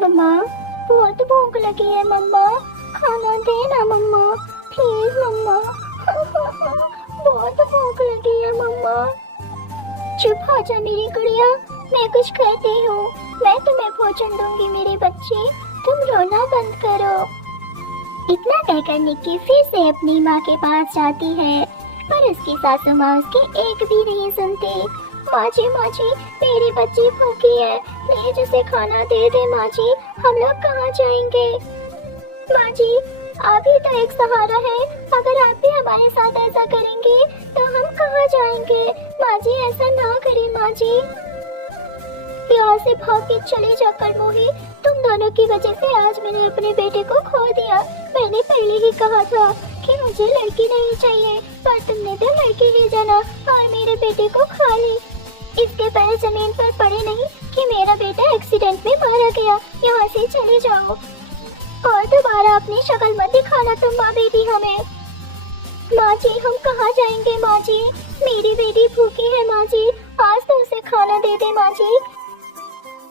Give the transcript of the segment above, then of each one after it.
मम्मा, बहुत भूख लगी है मम्मा, खाना दे ना मम्मा, प्लीज मम्मा। बहुत भूख लगी है मम्मा। चुप हो जा मेरी गुड़िया, मैं कुछ कहती हूँ। मैं तुम्हें भोजन दूंगी मेरे बच्चे, तुम रोना बंद करो। इतना कहकर निक्की फिर से अपनी माँ के पास जाती है, पर उसकी सासू माँ उसकी एक भी नहीं सुनती। माँ जी मेरी बच्ची भूखी है, प्लीज उसे खाना दे दे माँ जी, हम लोग कहाँ जाएंगे। माँ जी आप ही तो एक सहारा है, अगर आप भी हमारे साथ ऐसा करेंगे तो हम कहाँ जाएंगे। माँ जी ऐसा ना करें माँ जी। यहाँ से भाग के चले जाकर मोही, तुम दोनों की वजह से आज मैंने अपने बेटे को खो दिया। मैंने पहले ही कहा था कि मुझे लड़की नहीं चाहिए, पर तुमने तो लड़की ही जाना और मेरे बेटे को खा ली। इसके पैर जमीन पर पड़े नहीं कि मेरा बेटा एक्सीडेंट में मारा गया। यहाँ से चले जाओ और दोबारा अपनी शक्ल मत दिखाना तुम माँ बेटी हमें। माँ जी हम कहाँ जाएंगे माँ जी, मेरी बेटी भूखी है माँ जी, आज तो उसे खाना दे दे माँ जी।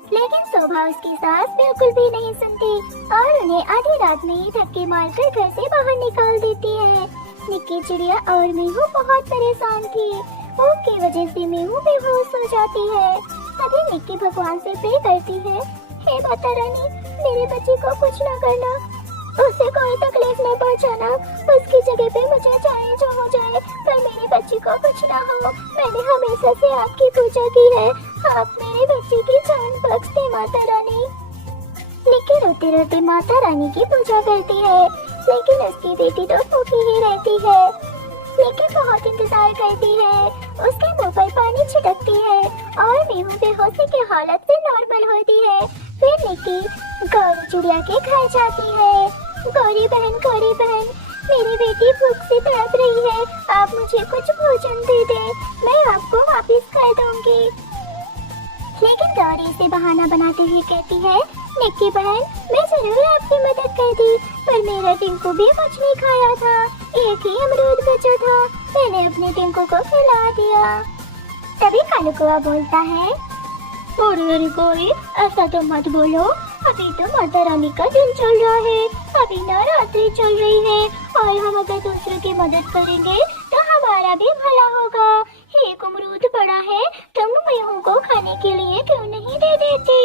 लेकिन शोभा उसकी सास बिल्कुल भी नहीं सुनती और उन्हें आधी रात में ही धक्के मारकर घर से बाहर निकाल देती है। निक्की चिड़िया और मीहू बहुत परेशान थी, भूख की वजह से मीहू बेहोश हो जाती है। तभी निक्की भगवान से प्रे करती है, हे माता रानी मेरे बच्ची को कुछ न करना, उसे कोई तकलीफ न पहुंचाना, उसकी जगह पे मुझे चाहे जो हो जाए पर मेरी बच्ची को कुछ ना हो। मैंने हमेशा से आपकी पूजा की है, आप मेरी बच्ची की जान बख्श दे माता रानी। निक्की रोते रोते माता रानी की पूजा करती है, लेकिन उसकी बेटी तो भूखी ही रहती है। निक्की बहुत इंतजार करती है, उसके मुंह पर पानी छिड़कती है और मीहू बेहोशी की हालत से नॉर्मल होती है। फिर निक्की गौरी चिड़िया के घर जाती है। गौरी बहन मेरी बेटी भूख से तड़प रही है, आप मुझे कुछ भोजन दे दे, मैं आपको वापस कर दूंगी। लेकिन गौरी से बहाना बनाते हुए कहती है, निक्की बहन मैं जरूर आपकी मदद कर दी, पर मेरा टिंकू भी कुछ नहीं खाया था, एक ही अमरूद बचा था, मैंने अपने टिंकू को खिला दिया। तभी कालू कौआ बोलता है, अरे गौरी ऐसा तो मत बोलो, अभी तो माता रानी का दिन चल रहा है, अभी नवरात्रि चल रही है और हम अगर दूसरों की मदद करेंगे तो हमारा भी भला होगा। एक अमरूद पड़ा है, तुम मीहू को खाने के लिए क्यों नहीं दे देती।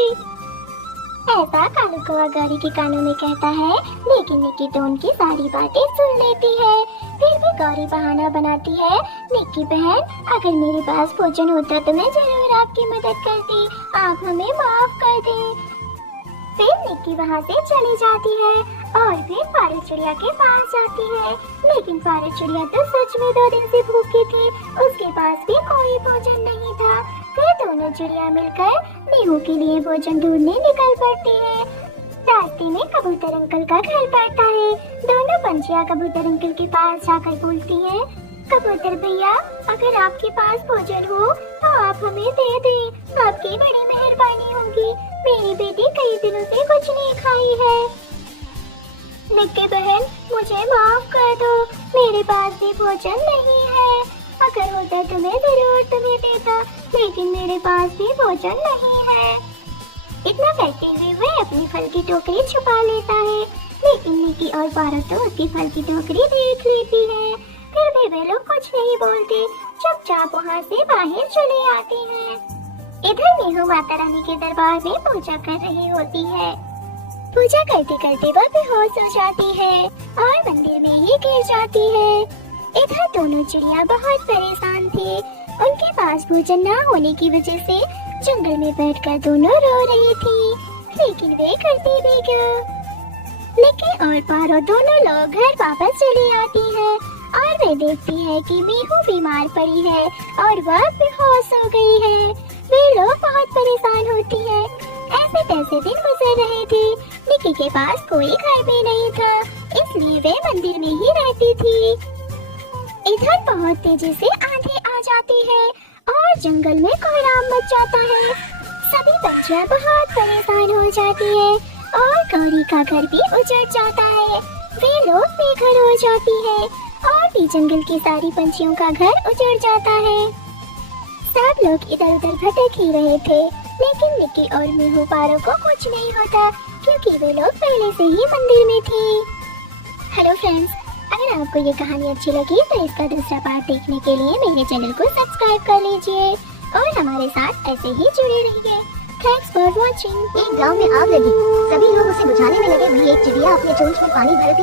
ऐसा कालू कौआ गौरी के कानों में कहता है, लेकिन निक्की तो उनकी सारी बातें सुन लेती है। फिर भी गौरी बहाना बनाती है, निक्की बहन अगर मेरे पास भोजन होता तो मैं जरूर आपकी मदद करती, आप हमें माफ कर दें। फिर निक्की वहाँ से चली जाती है और फिर पारस चिड़िया के पास जाती है, लेकिन पारस चिड़िया तो सच में 2 दिन से भूखी थी, उसके पास भी कोई भोजन नहीं था। फिर दोनों चिड़िया मिलकर मीहू के लिए भोजन ढूंढने निकल पड़ती है। रास्ते में कबूतर अंकल का घर पड़ता है, दोनों पंछियाँ कबूतर अंकल के पास जाकर बोलती हैं, कबूतर भैया अगर आपके पास भोजन हो तो आप हमें दे दें, आपकी बड़ी मेहरबानी होगी, मेरी बेटी कई दिनों से कुछ नहीं खाई है। निक्की बहन मुझे माफ कर दो, मेरे पास भी भोजन नहीं है, अगर होता तो मैं जरूर तुम्हें देता, लेकिन मेरे पास भी भोजन नहीं है। इतना कहते हुए वह अपनी फल की टोकरी छुपा लेता है, लेकिन निक्की और पारस तो उसकी फल की टोकरी देख लेती है। फिर भी वे लोग कुछ नहीं बोलते, चुपचाप वहाँ से बाहर चले आते हैं। इधर मीहू माता रानी के दरबार में पूजा कर रही होती है। पूजा करते करते वह बेहोश हो जाती है और मंदिर में ही गिर जाती है। इधर दोनों चिड़िया बहुत परेशान थे, उनके पास भोजन न होने की वजह से जंगल में बैठकर दोनों रो रही थी, लेकिन वे करती भी क्या। निक्की और पारो दोनों लोग घर वापस चली आती है और वे देखती है कि मीहू बीमार पड़ी है और वह बेहोश हो गई है। वे लोग बहुत परेशान होती है। ऐसे तैसे दिन गुजर रहे थे, निक्की के पास कोई घर भी नहीं था, इसलिए वे मंदिर में ही रहती थी। इधर बहुत तेजी से आंधी आ जाती है और जंगल में कोहराम मच जाता है। सभी बच्चियां बहुत परेशान हो जाती है और गौरी का घर भी उजड़ जाता है। वे लोग बेघर हो जाती है और भी जंगल की सारी पंछियों का घर उजड़ जाता है। सब लोग इधर उधर भटक ही रहे थे, लेकिन निक्की और मीहू पारो को कुछ नहीं होता क्योंकि वे लोग पहले से ही मंदिर में थे। हेलो फ्रेंड्स, अगर आपको ये कहानी अच्छी लगी तो इसका दूसरा पार्ट देखने के लिए मेरे चैनल को सब्सक्राइब कर लीजिए और हमारे साथ ऐसे ही जुड़े रहिए। Thanks for watching. एक गांव में आग लगी। सभी लोग उसे बुझाने में लगे। वहीं एक चिड़िया अपने चोंच में पानी भरती